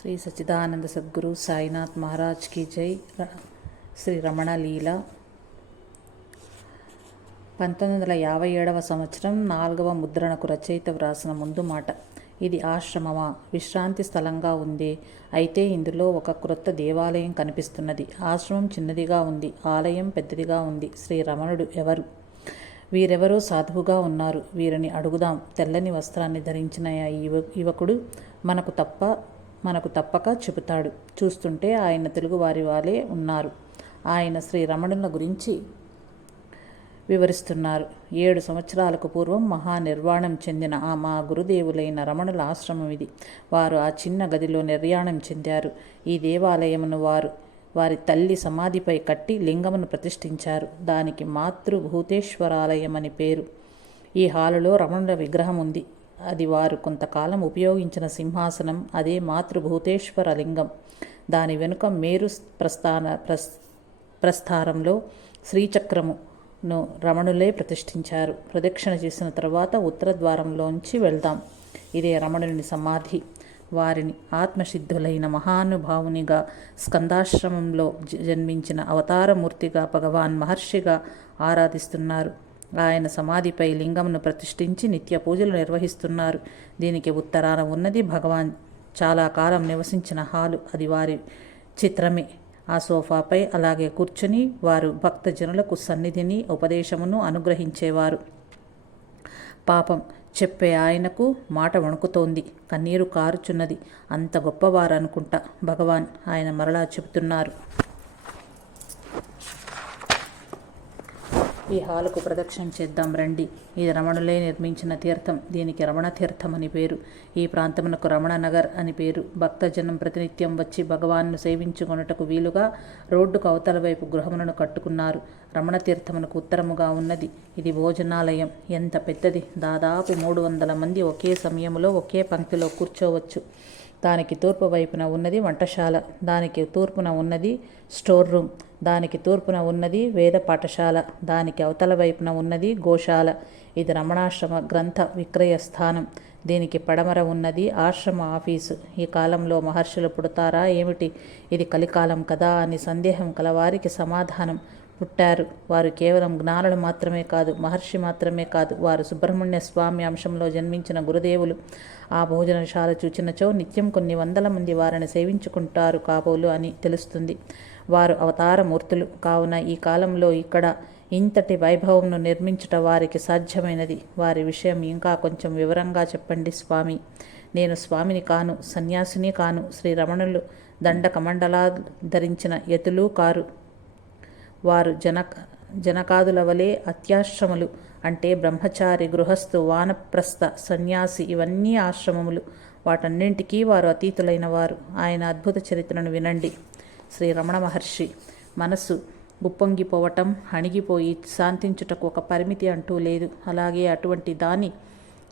శ్రీ సచిదానంద సద్గురు సాయినాథ్ మహారాజ్కి జై. ర- శ్రీ రమణ లీల. పంతొమ్మిది వందల యాభై ఏడవ సంవత్సరం నాలుగవ ముద్రణకు రచయిత వ్రాసిన ముందు మాట. ఇది ఆశ్రమమా? విశ్రాంతి స్థలంగా ఉంది. అయితే ఇందులో ఒక క్రొత్త దేవాలయం కనిపిస్తున్నది. ఆశ్రమం చిన్నదిగా ఉంది. ఆలయం పెద్దదిగా ఉంది. శ్రీ రమణుడు ఎవరు? వీరెవరో సాధువుగా ఉన్నారు. వీరిని అడుగుదాం. తెల్లని వస్త్రాన్ని ధరించిన ఆ యువ యువకుడు మనకు తప్ప మనకు తప్పక చెబుతాడు. చూస్తుంటే ఆయన తెలుగువారి వాళ్ళే ఉన్నారు. ఆయన శ్రీ రమణుల గురించి వివరిస్తున్నారు. ఏడు సంవత్సరాలకు పూర్వం మహానిర్వాణం చెందిన ఆ మా గురుదేవులైన రమణుల ఆశ్రమం ఇది. వారు ఆ చిన్న గదిలో నిర్యాణం చెందారు. ఈ దేవాలయమును వారు వారి తల్లి సమాధిపై కట్టి లింగమును ప్రతిష్ఠించారు. దానికి మాతృభూతేశ్వరాలయమని పేరు. ఈ హాలులో రమణుల విగ్రహం ఉంది అది వారు కొంతకాలం ఉపయోగించిన సింహాసనం అదే మాతృభూతేశ్వర లింగం దాని వెనుక మేరు ప్రస్థాన ప్రస్ ప్రస్థారంలో శ్రీచక్రమును రమణులే ప్రతిష్ఠించారు. ప్రదక్షిణ చేసిన తర్వాత ఉత్తర ద్వారంలోంచి వెళ్దాం. ఇదే రమణుని సమాధి. వారిని ఆత్మసిద్ధులైన మహానుభావునిగా స్కందాశ్రమంలో జ- జన్మించిన అవతారమూర్తిగా భగవాన్ మహర్షిగా ఆరాధిస్తున్నారు. ఆయన సమాధిపై లింగంను ప్రతిష్ఠించి నిత్య పూజలు నిర్వహిస్తున్నారు. దీనికి ఉత్తరాన ఉన్నది భగవాన్. చాలా కాలం నివసించిన హాలు. అది వారి చిత్రమే. ఆ సోఫాపై అలాగే కూర్చుని వారు భక్తజనులకు సన్నిధిని ఉపదేశమును అనుగ్రహించేవారు. పాపం చెప్పే ఆయనకు మాట వణుకుతోంది. కన్నీరు కారుచున్నది. అంత గొప్పవారు అనుకుంటా భగవాన్. ఆయన మరలా చెబుతున్నారు. ఈ హాలుకు ప్రదక్షిణ చేద్దాం రండి. ఇది రమణులే నిర్మించిన తీర్థం. దీనికి రమణ తీర్థం అని పేరు. ఈ ప్రాంతమునకు రమణ నగర్ అని పేరు. భక్తజనం ప్రతినిత్యం వచ్చి భగవాన్ను సేవించుకొనుటకు వీలుగా రోడ్డుకు అవతల వైపు గృహములను కట్టుకున్నారు. రమణ తీర్థమునకు ఉత్తరముగా ఉన్నది. ఇది భోజనాలయం. ఎంత పెద్దది? దాదాపు మూడు వందల మంది ఒకే సమయంలో ఒకే పంక్తిలో కూర్చోవచ్చు. దానికి తూర్పు వైపున ఉన్నది వంటశాల దానికి తూర్పున ఉన్నది స్టోర్ రూమ్ దానికి తూర్పున ఉన్నది వేద పాఠశాల దానికి అవతల వైపున ఉన్నది గోశాల. ఇది రమణాశ్రమ గ్రంథ విక్రయ స్థానం. దీనికి పడమర ఉన్నది ఆశ్రమ ఆఫీసు. ఈ కాలంలో మహర్షులు పుడతారా? ఏమిటి? ఇది కలికాలం కదా అని సందేహం కలవారికి సమాధానం. పుట్టారు. వారు కేవలం జ్ఞానులు మాత్రమే కాదు మహర్షి మాత్రమే కాదు. వారు సుబ్రహ్మణ్య స్వామి అంశంలో జన్మించిన గురుదేవులు. ఆ భోజనశాల చూచినచో నిత్యం కొన్ని వందల మంది వారిని సేవించుకుంటారు కాబోలు అని తెలుస్తుంది. వారు అవతారమూర్తులు. కావున ఈ కాలంలో ఇక్కడ ఇంతటి వైభవంను నిర్మించుట వారికి సాధ్యమైనది. వారి విషయం ఇంకా కొంచెం వివరంగా చెప్పండి స్వామి. నేను స్వామిని కాను సన్యాసిని కాను. శ్రీ రమణులు ధరించిన యతులు కారు. వారు జనక జనకాదుల వలె అత్యాశ్రములు అంటే బ్రహ్మచారి గృహస్థు వానప్రస్థ సన్యాసి ఇవన్నీ ఆశ్రమములు. వాటన్నింటికీ వారు అతీతులైన వారు. ఆయన అద్భుత చరిత్రను వినండి. శ్రీ రమణ మహర్షి మనస్సు ఉప్పొంగిపోవటం అణిగిపోయి శాంతించుటకు ఒక పరిమితి అంటూ లేదు. అలాగే అటువంటి దాని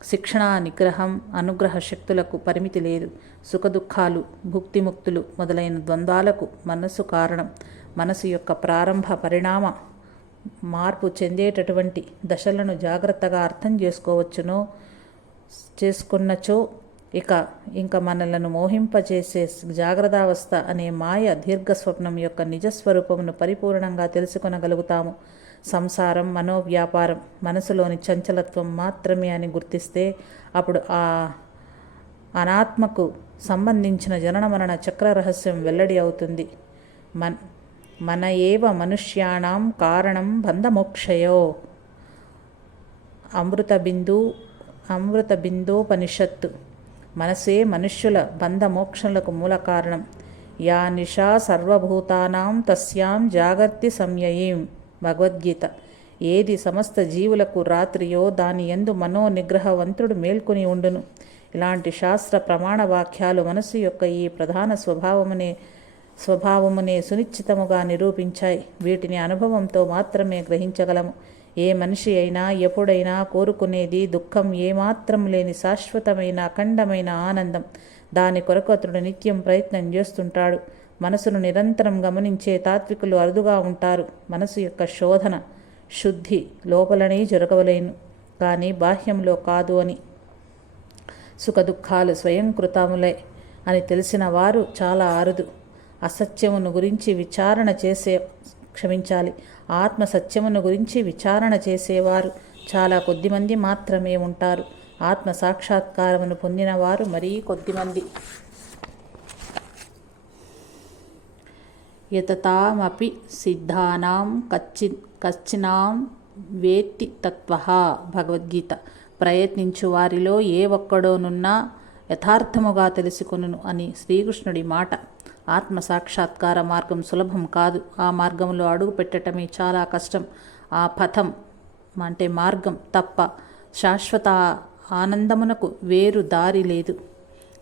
శిక్షణ నిగ్రహం అనుగ్రహ శక్తులకు పరిమితి లేదు. సుఖదుఖాలు భుక్తిముక్తులు మొదలైన ద్వంద్వాలకు మనస్సు కారణం. మనసు యొక్క ప్రారంభ పరిణామ మార్పు చెందేటటువంటి దశలను జాగ్రత్తగా అర్థం చేసుకోవచ్చునో చేసుకున్నచో ఇక ఇంకా మనలను మోహింపచేసే జాగ్రత్తావస్థ అనే మాయ దీర్ఘ స్వప్నం యొక్క నిజస్వరూపమును పరిపూర్ణంగా తెలుసుకొనగలుగుతాము. సంసారం మనోవ్యాపారం మనసులోని చంచలత్వం మాత్రమే అని గుర్తిస్తే అప్పుడు ఆ అనాత్మకు సంబంధించిన జనన మరణ చక్ర రహస్యం వెల్లడి అవుతుంది. మన్ మన ఏవ మనుష్యాణం కారణం బంధమోక్షయో. అమృత బిందు అమృత బిందోపనిషత్తు మనసే మనుష్యుల బంధమోక్షములకు మూల కారణం. యా నిషా సర్వభూతానాం తస్యాం జాగర్తి సంయయీం. భగవద్గీత. ఏది సమస్త జీవులకు రాత్రియో దాని ఎందు మనో నిగ్రహవంతుడు మేల్కొని ఉండును. ఇలాంటి శాస్త్ర ప్రమాణ వాక్యాలు మనసు యొక్క ఈ ప్రధాన స్వభావమనే స్వభావమునే సునిశ్చితముగా నిరూపించాయి. వీటిని అనుభవంతో మాత్రమే గ్రహించగలము. ఏ మనిషి అయినా ఎప్పుడైనా కోరుకునేది దుఃఖం ఏమాత్రం లేని శాశ్వతమైన అఖండమైన ఆనందం. దాని కొరకు అతడు నిత్యం ప్రయత్నం చేస్తుంటాడు. మనసును నిరంతరం గమనించే తాత్వికులు అరుదుగా ఉంటారు. మనసు యొక్క శోధన శుద్ధి లోపలనే జరగవలేను. కానీ బాహ్యంలో కాదు అని. సుఖదుఖాలు స్వయంకృతములే అని తెలిసిన వారు చాలా అరుదు. అసత్యమును గురించి విచారణ చేసే క్షమించాలి. ఆత్మ సత్యమును గురించి విచారణ చేసేవారు. చాలా కొద్దిమంది మాత్రమే ఉంటారు. ఆత్మ సాక్షాత్కారమును పొందినవారు మరీ కొద్దిమంది. యతతామపి సిద్ధానాం కచ్చి కచ్చినాం వేత్తి తత్వ భగవద్గీత. ప్రయత్నించు వారిలో ఏ ఒక్కడోనున్నా యథార్థముగా తెలుసుకొనును అని శ్రీకృష్ణుడి మాట. ఆత్మ సాక్షాత్కార మార్గం సులభం కాదు. ఆ మార్గంలో అడుగు పెట్టడమే చాలా కష్టం. ఆ పథం అంటే మార్గం తప్ప శాశ్వత ఆనందమునకు వేరు దారి లేదు.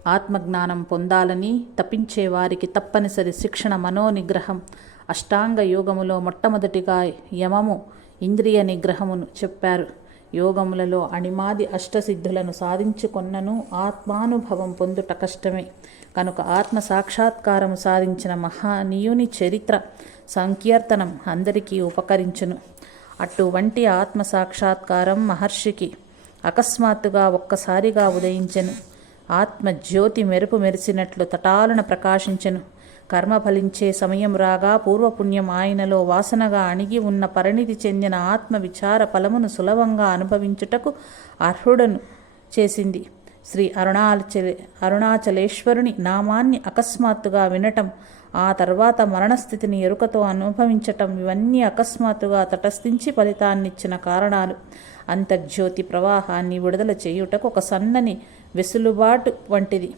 ఆత్మజ్ఞానం పొందాలని తపించే వారికి తప్పనిసరి శిక్షణ మనోనిగ్రహం. అష్టాంగ యోగములో మొట్టమొదటిగా యమము ఇంద్రియ నిగ్రహమును చెప్పారు. యోగములలో అణిమాది అష్టసిద్ధులను సాధించుకొన్నను ఆత్మానుభవం పొందుట కష్టమే. కనుక ఆత్మ సాక్షాత్కారము సాధించిన మహానీయుని చరిత్ర సంకీర్తనం అందరికీ ఉపకరించును. అటువంటి ఆత్మ సాక్షాత్కారం మహర్షికి అకస్మాత్తుగా ఒక్కసారిగా ఉదయించెను. ఆత్మ జ్యోతి మెరుపు మెరిసినట్లు తటాలను ప్రకాశించెను. కర్మ ఫలించే సమయం రాగా పూర్వపుణ్యం ఆయనలో వాసనగా అణిగి ఉన్న పరిణితి చెందిన ఆత్మ విచార ఫలమును సులభంగా అనుభవించుటకు అర్హుడను చేసింది. శ్రీ అరుణాచలే అరుణాచలేశ్వరుని నామాన్ని అకస్మాత్తుగా వినటం ఆ తర్వాత మరణస్థితిని ఎరుకతో అనుభవించటం ఇవన్నీ అకస్మాత్తుగా తటస్థించి ఫలితాన్నిచ్చిన కారణాలు. అంతర్జ్యోతి ప్రవాహాన్ని విడుదల చేయుటకు ఒక సన్నని వెసులుబాటు వంటిది.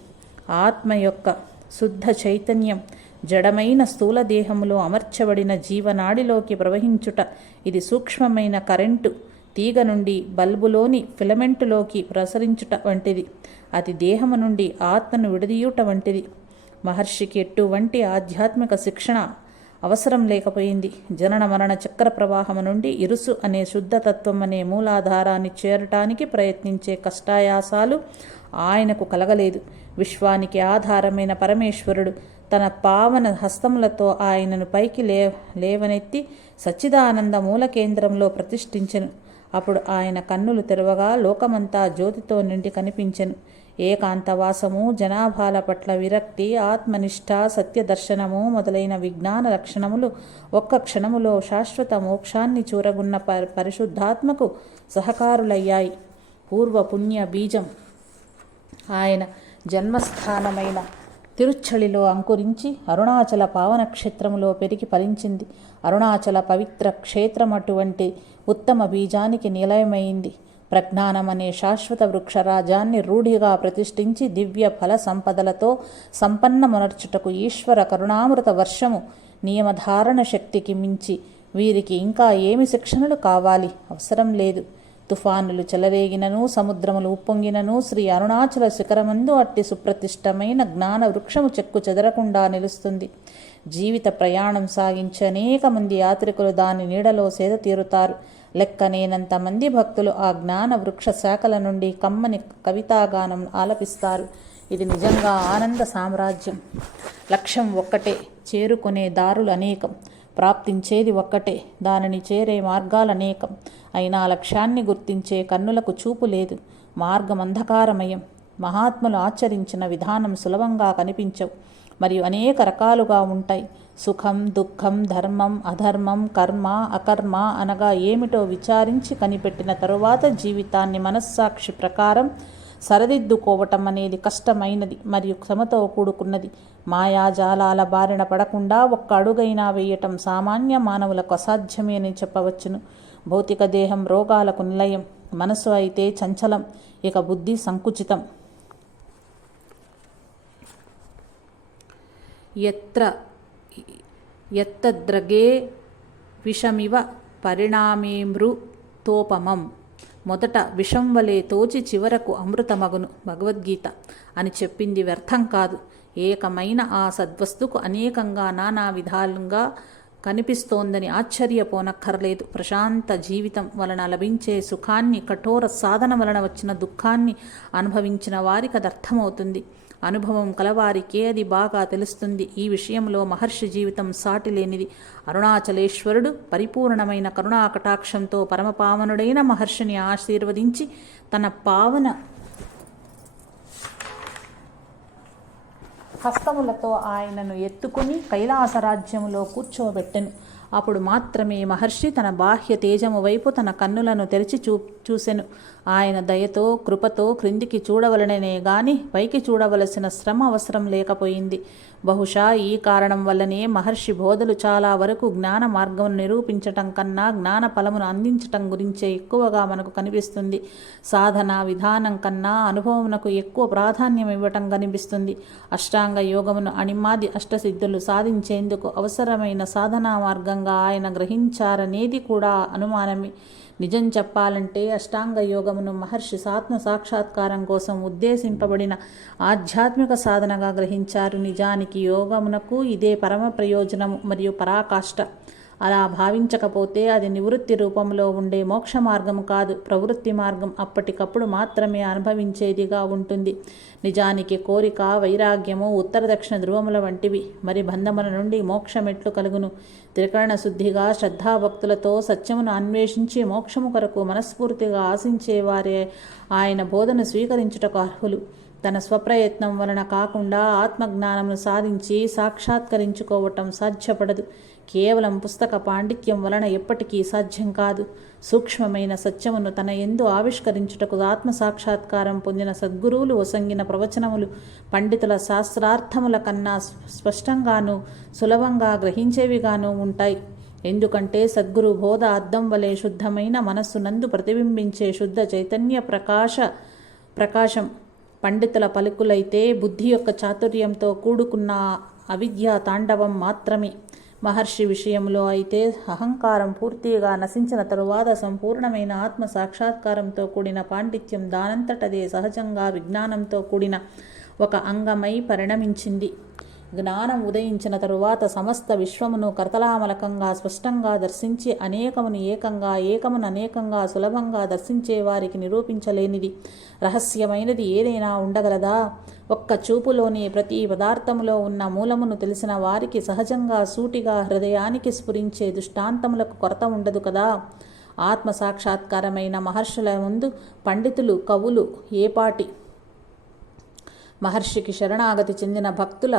ఆత్మ యొక్క శుద్ధ చైతన్యం. జడమైన స్థూల దేహములో అమర్చబడిన జీవనాడిలోకి ప్రవహించుట ఇది సూక్ష్మమైన కరెంటు. తీగ నుండి బల్బులోని ఫిలమెంటులోకి ప్రసరించుట వంటిది. అది దేహము నుండి ఆత్మను విడదీయుట వంటిది. మహర్షికి ఎటువంటి ఆధ్యాత్మిక శిక్షణ అవసరం లేకపోయింది. జనన మరణ చక్ర ప్రవాహము నుండి ఇరుసు అనే శుద్ధతత్వం అనే మూలాధారాన్ని చేరటానికి ప్రయత్నించే కష్టాయాసాలు ఆయనకు కలగలేదు. విశ్వానికి ఆధారమైన పరమేశ్వరుడు తన పావన హస్తములతో ఆయనను పైకి లే లేవనెత్తి సచ్చిదానంద మూల కేంద్రంలో ప్రతిష్ఠించెను. అప్పుడు ఆయన కన్నులు తెరవగా లోకమంతా జ్యోతితో నిండి కనిపించెను. ఏకాంతవాసము జనాభాల పట్ల విరక్తి ఆత్మనిష్ట సత్యదర్శనము మొదలైన విజ్ఞాన లక్షణములు ఒక్క క్షణములో శాశ్వత మోక్షాన్ని చూరగున్న ప పరిశుద్ధాత్మకు సహకారులయ్యాయి. పూర్వ పుణ్య బీజం ఆయన జన్మస్థానమైన తిరుచ్చళిలో అంకురించి అరుణాచల పావన క్షేత్రములో పెరిగి ఫలించింది. అరుణాచల పవిత్ర క్షేత్రం అటువంటి ఉత్తమ బీజానికి నిలయమైంది. ప్రజ్ఞానమనే శాశ్వత వృక్షరాజాన్ని రూఢిగా ప్రతిష్ఠించి దివ్య ఫల సంపదలతో సంపన్నమునర్చుటకు ఈశ్వర కరుణామృత వర్షము నియమధారణ శక్తికి మించి వీరికి ఇంకా ఏమి శిక్షణలు కావాలి? అవసరం లేదు. తుఫానులు చెలరేగినను సముద్రములు ఉప్పొంగినను శ్రీ అరుణాచల శిఖరమందు అట్టి సుప్రతిష్టమైన జ్ఞాన వృక్షము చెక్కు చెదరకుండా నిలుస్తుంది. జీవిత ప్రయాణం సాగించి అనేక మంది యాత్రికులు దాని నీడలో సేద తీరుతారు. లెక్కనేనంత మంది భక్తులు ఆ జ్ఞాన వృక్ష శాఖల నుండి కమ్మని కవితాగానం ఆలపిస్తారు. ఇది నిజంగా ఆనంద సామ్రాజ్యం. లక్ష్యం ఒక్కటే చేరుకునే దారులు అనేకం. ప్రాప్తించేది ఒక్కటే దానిని చేరే మార్గాలు అనేకం. అయినా లక్ష్యాన్ని గుర్తించే కన్నులకు చూపు లేదు. మార్గం అంధకారమయం. మహాత్ములు ఆచరించిన విధానం సులభంగా కనిపించవు. మరియు అనేక రకాలుగా ఉంటాయి. సుఖం దుఃఖం ధర్మం అధర్మం కర్మ అకర్మ అనగా ఏమిటో విచారించి కనిపెట్టిన తరువాత జీవితాన్ని మనస్సాక్షి ప్రకారం సరిదిద్దుకోవటం అనేది కష్టమైనది మరియు శ్రమతో కూడుకున్నది. మాయాజాలాల బారిన పడకుండా ఒక్క అడుగైనా వేయటం సామాన్య మానవులకు అసాధ్యమే అని చెప్పవచ్చును. భౌతిక దేహం రోగాలకు నిలయం. మనసు అయితే చంచలం ఇక బుద్ధి సంకుచితం. ఎత్ర ఎత్తద్రగే విషమివ పరిణామేమృతోపమం మొదట విషం వలె తోచి చివరకు అమృతమగును భగవద్గీత అని చెప్పింది వ్యర్థం కాదు. ఏకమైన ఆ సద్వస్తుకు అనేకంగా నానా విధాలుగా కనిపిస్తోందని ఆశ్చర్యపోనక్కర్లేదు. ప్రశాంత జీవితం వలన లభించే సుఖాన్ని కఠోర సాధన వలన వచ్చిన దుఃఖాన్ని అనుభవించిన వారికి అది అర్థమవుతుంది. అనుభవం కలవారికే అది బాగా తెలుస్తుంది. ఈ విషయంలో మహర్షి జీవితం సాటి లేనిది అరుణాచలేశ్వరుడు పరిపూర్ణమైన కరుణా కటాక్షంతో పరమపావనుడైన మహర్షిని ఆశీర్వదించి తన పావన హస్తములతో ఆయనను ఎత్తుకుని కైలాసరాజ్యములో కూర్చోబెట్టెను. అప్పుడు మాత్రమే మహర్షి తన బాహ్య తేజము వైపు తన కన్నులను తెరిచి చూ చూసెను. ఆయన దయతో కృపతో క్రిందికి చూడవలననే గాని పైకి చూడవలసిన శ్రమ అవసరం లేకపోయింది. బహుశా ఈ కారణం వల్లనే మహర్షి బోధలు చాలా వరకు జ్ఞాన మార్గం నిరూపించటం కన్నా జ్ఞాన ఫలమును అందించటం గురించే ఎక్కువగా మనకు కనిపిస్తుంది. సాధన విధానం కన్నా అనుభవమునకు ఎక్కువ ప్రాధాన్యం ఇవ్వటం కనిపిస్తుంది. అష్టాంగ యోగమును అణిమాది అష్టసిద్ధులు సాధించేందుకు అవసరమైన సాధనా మార్గం మార్గంగా ఆయన గ్రహించారనేది కూడా అనుమానమే. నిజం చెప్పాలంటే అష్టాంగ యోగమును మహర్షి సాత్మ సాక్షాత్కారం కోసం ఉద్దేశింపబడిన ఆధ్యాత్మిక సాధనగా గ్రహించారు. నిజానికి యోగమునకు ఇదే పరమ ప్రయోజనము మరియు పరాకాష్ట. అలా భావించకపోతే అది నివృత్తి రూపంలో ఉండే మోక్ష మార్గం కాదు. ప్రవృత్తి మార్గం అప్పటికప్పుడు మాత్రమే అనుభవించేదిగా ఉంటుంది. నిజానికి కోరిక వైరాగ్యము ఉత్తర దక్షిణ ధ్రువముల వంటివి. మరి బంధముల నుండి మోక్షమెట్లు కలుగును? త్రికరణ శుద్ధిగా శ్రద్ధాభక్తులతో సత్యమును అన్వేషించి మోక్షము కొరకు మనస్ఫూర్తిగా ఆశించేవారే ఆయన బోధను స్వీకరించుటకు అర్హులు. తన స్వప్రయత్నం వలన కాకుండా ఆత్మజ్ఞానమును సాధించి సాక్షాత్కరించుకోవటం సాధ్యపడదు. కేవలం పుస్తక పాండిత్యం వలన ఎప్పటికీ సాధ్యం కాదు. సూక్ష్మమైన సత్యమును తన ఎందు ఆవిష్కరించుటకు ఆత్మ సాక్షాత్కారం పొందిన సద్గురువులు ఒసంగిన ప్రవచనములు పండితుల శాస్త్రార్థముల కన్నా స్పష్టంగాను సులభంగా గ్రహించేవిగాను ఉంటాయి. ఎందుకంటే సద్గురు బోధ అద్దం వలె శుద్ధమైన మనస్సునందు ప్రతిబింబించే శుద్ధ చైతన్య ప్రకాశ ప్రకాశం. పండితుల పలుకులైతే బుద్ధి యొక్క చాతుర్యంతో కూడుకున్న అవిద్యా తాండవం మాత్రమే. మహర్షి విషయంలో అయితే అహంకారం పూర్తిగా నశించిన తరువాత సంపూర్ణమైన ఆత్మ సాక్షాత్కారంతో కూడిన పాండిత్యం దానంతటదే సహజంగా విజ్ఞానంతో కూడిన ఒక అంగమై పరిణమించింది. జ్ఞానం ఉదయించిన తరువాత సమస్త విశ్వమును కర్తలామలకంగా స్పష్టంగా దర్శించి అనేకమును ఏకంగా ఏకమును అనేకంగా సులభంగా దర్శించే వారికి నిరూపించలేనిది. రహస్యమైనది ఏదైనా ఉండగలదా? ఒక్క చూపులోని ప్రతి పదార్థములో ఉన్న మూలమును తెలిసిన వారికి సహజంగా సూటిగా హృదయానికి స్ఫురించే దృష్టాంతములకు కొరత ఉండదు కదా? ఆత్మ సాక్షాత్కారమైన మహర్షుల ముందు పండితులు కవులు ఏపాటి మహర్షికి శరణాగతి చెందిన భక్తుల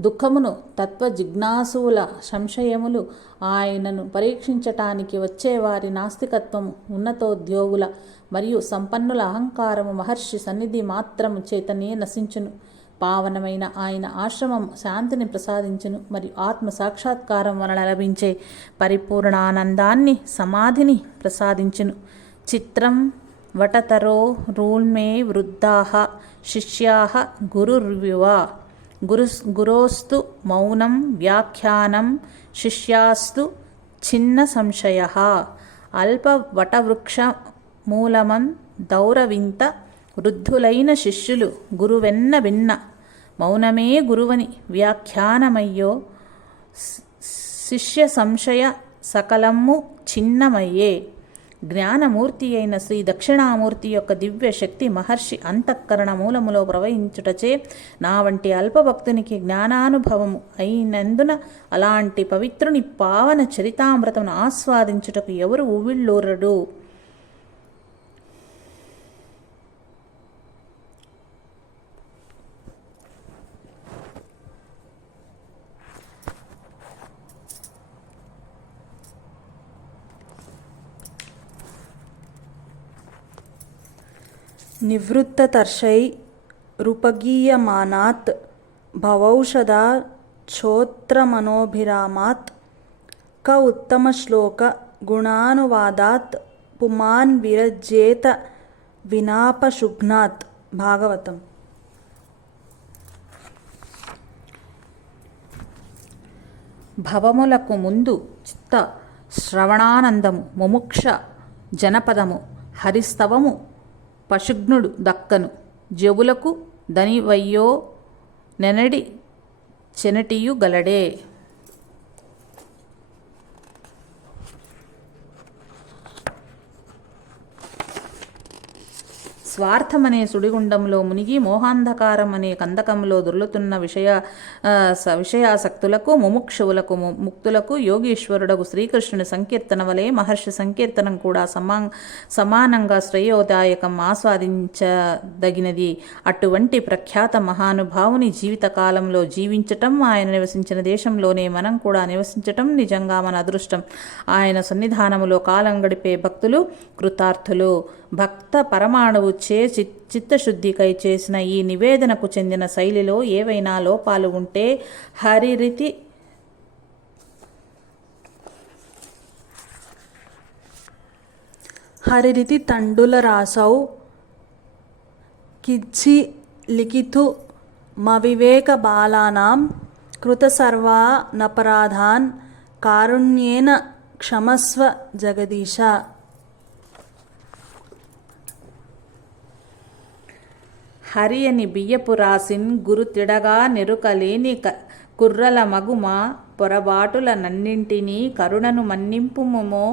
దుఃఖమును తత్వ జిజ్ఞాసువుల సంశయములు ఆయనను పరీక్షించటానికి వచ్చేవారి నాస్తికత్వము ఉన్నతోద్యోగుల మరియు సంపన్నుల అహంకారము మహర్షి సన్నిధి మాత్రము చేతనే నశించును. పావనమైన ఆయన ఆశ్రమం శాంతిని ప్రసాదించును మరియు ఆత్మ సాక్షాత్కారం వలన లభించే పరిపూర్ణానందాన్ని సమాధిని ప్రసాదించును. చిత్రం వటతరో రూల్మే వృద్ధా శిష్యా గురుర్వివా గురు గురోస్తు మౌనం వ్యాఖ్యానం శిష్యాస్తు చిన్న సంశయ. అల్పవటవృక్ష మూలమన్ దౌరవింత వృద్ధులైన శిష్యులు గురువెన్న భిన్న మౌనమే గురువని వ్యాఖ్యానమయ్యో శిష్య సంశయ సకలము చిన్నమయ్యే. జ్ఞానమూర్తి అయిన శ్రీ దక్షిణామూర్తి యొక్క దివ్య శక్తి మహర్షి అంతఃకరణ మూలములో ప్రవహించుటచే నా వంటి అల్పభక్తునికి జ్ఞానానుభవము అయినందున అలాంటి పవిత్రుని పావన చరితామృతమును ఆస్వాదించుటకు ఎవరు ఉవిళ్ళూరడు నివృత్తతర్షై రుపగీయమానాత్ భవౌషధా క్షోత్రమనోభిరామాత్ క ఉత్తమశ్లోక గుణానువాదాత్ పుమాన్ విరజ్యేత వినాపశుఘ్నాత్ భాగవతం భవములకు ముందు చిత్త శ్రవణానందము ముముక్ష జనపదము హరిస్తవము పశుఘ్నుడు దక్కను. జవులకు దనివయ్యో నెనడి చెనటియు గలడే స్వార్థమనే సుడిగుండంలో మునిగి మోహాంధకారం అనే కందకంలో దొర్లుతున్న విషయ విషయాసక్తులకు ముముక్షువులకు ముక్తులకు యోగీశ్వరుడకు శ్రీకృష్ణుని సంకీర్తన వలె మహర్షి సంకీర్తనం కూడా సమా సమానంగా శ్రేయోదాయకం ఆస్వాదించదగినది. అటువంటి ప్రఖ్యాత మహానుభావుని జీవితకాలంలో జీవించటం ఆయన నివసించిన దేశంలోనే మనం కూడా నివసించటం నిజంగా మన అదృష్టం. ఆయన సన్నిధానములో కాలం గడిపే భక్తులు కృతార్థులు. భక్త పరమాణువు చే చిత్- చిత్తశుద్ధికై చేసిన ఈ నివేదనకు చెందిన శైలిలో ఏవైనా లోపాలు ఉంటే హరిరితి హరిరితి తండుల రాసౌ కిచ్చి లిఖితు మవివేక బాలానాం కృతసర్వానపరాధాన్ కారుణ్యేన క్షమస్వ జగదీశ. హరి అని బియ్యపు రాసిన్ గురు తిడగా నెరుకలేని క కుర్రల మగుమ పొరబాటుల నన్నింటినీ కరుణను మన్నింపుమో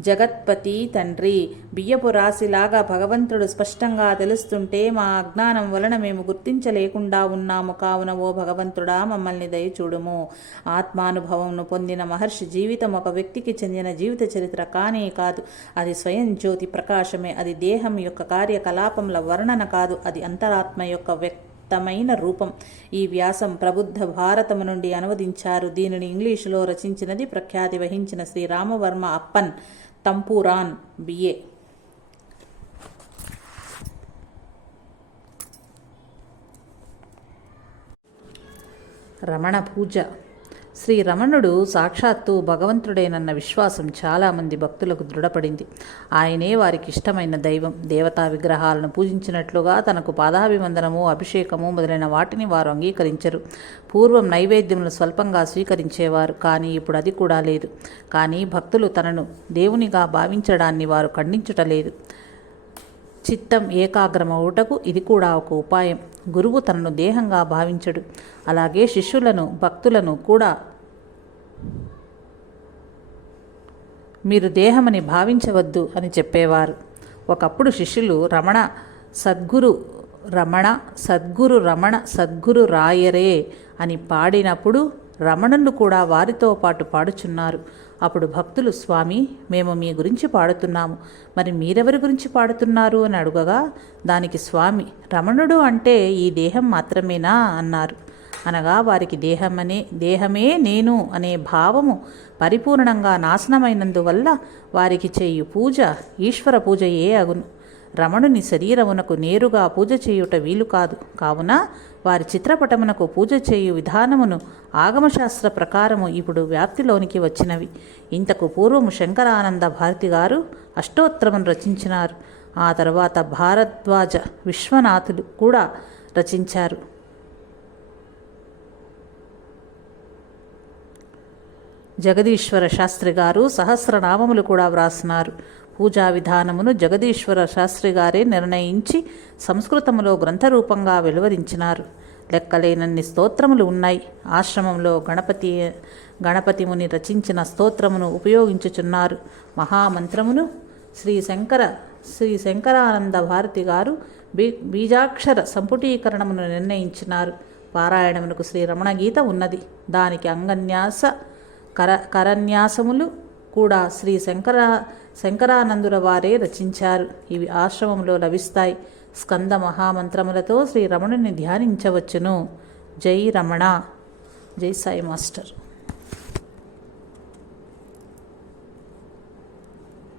జగత్పతి తండ్రి. బియ్యపు రాశిలాగా భగవంతుడు స్పష్టంగా తెలుస్తుంటే మా అజ్ఞానం వలన మేము గుర్తించలేకుండా ఉన్నాము. కావున ఓ భగవంతుడా మమ్మల్ని దయచూడుము. ఆత్మానుభవంను పొందిన మహర్షి జీవితం ఒక వ్యక్తికి చెందిన జీవిత చరిత్ర కానే కాదు. అది స్వయం జ్యోతి ప్రకాశమే. అది దేహం యొక్క కార్యకలాపముల వర్ణన కాదు. అది అంతరాత్మ యొక్క వ్యక్తమైన రూపం. ఈ వ్యాసం ప్రబుద్ధ భారతము నుండి అనువదించారు. దీనిని ఇంగ్లీషులో రచించినది ప్రఖ్యాతి వహించిన శ్రీ రామవర్మ అప్పన్. తంపూరాన్ బిఏ రమణ పూజ శ్రీ రమణుడు సాక్షాత్తు భగవంతుడేనన్న విశ్వాసం చాలామంది భక్తులకు దృఢపడింది. ఆయనే వారికి ఇష్టమైన దైవం. దేవతా విగ్రహాలను పూజించినట్లుగా తనకు పాదాభివందనము అభిషేకము మొదలైన వాటిని వారు అంగీకరించరు. పూర్వం నైవేద్యములు స్వల్పంగా స్వీకరించేవారు కానీ ఇప్పుడు అది కూడా లేదు. కానీ భక్తులు తనను దేవునిగా భావించడాన్ని వారు ఖండించుటలేదు చిత్తం ఏకాగ్రమవుటకు ఇది కూడా ఒక ఉపాయం. గురువు తనను దేహంగా భావించడు. అలాగే శిష్యులను భక్తులను కూడా మీరు దేహమని భావించవద్దు అని చెప్పేవారు. ఒకప్పుడు శిష్యులు రమణ సద్గురు రమణ సద్గురు రమణ సద్గురు రాయరే అని పాడినప్పుడు రమణులు కూడా వారితో పాటు పాడుచున్నారు. అప్పుడు భక్తులు స్వామి మేము మీ గురించి పాడుతున్నాము. మరి మీరెవరి గురించి పాడుతున్నారు? అని అడుగగా దానికి స్వామి రమణుడు అంటే ఈ దేహం మాత్రమేనా? అన్నారు. అనగా వారికి దేహమనే దేహమే నేను అనే భావము పరిపూర్ణంగా నాశనమైనందువల్ల వారికి చేయు పూజ ఈశ్వర పూజయే అగును. రమణుని శరీరమునకు నేరుగా పూజ చేయుట వీలు కాదు. కావున వారి చిత్రపటమునకు పూజ చేయు విధానమును ఆగమశాస్త్ర ప్రకారము ఇప్పుడు వ్యాప్తిలోనికి వచ్చినవి. ఇంతకు పూర్వము శంకరానంద భారతి గారు అష్టోత్తరమును రచించినారు. ఆ తర్వాత భారద్వాజ విశ్వనాథులు కూడా రచించారు. జగదీశ్వర శాస్త్రి గారు సహస్రనామములు కూడా వ్రాసినారు. పూజా విధానమును జగదీశ్వర శాస్త్రి గారే నిర్ణయించి సంస్కృతములో గ్రంథరూపంగా వెలువరించినారు. లెక్కలేనన్ని స్తోత్రములు ఉన్నాయి. ఆశ్రమంలో గణపతి గణపతి ముని రచించిన స్తోత్రమును ఉపయోగించుచున్నారు. మహామంత్రమును శ్రీ శంకర శ్రీ శంకరానంద భారతి గారు బీ బీజాక్షర సంపుటీకరణమును నిర్ణయించినారు. పారాయణమునకు శ్రీ రమణ గీత ఉన్నది. దానికి అంగన్యాస కర కరన్యాసములు కూడా శ్రీ శంకర శంకరానందుల వారే రచించారు. ఇవి ఆశ్రమంలో లభిస్తాయి. స్కంద మహామంత్రములతో శ్రీ రమణుని ధ్యానించవచ్చును. జై రమణ. జై సాయి మాస్టర్.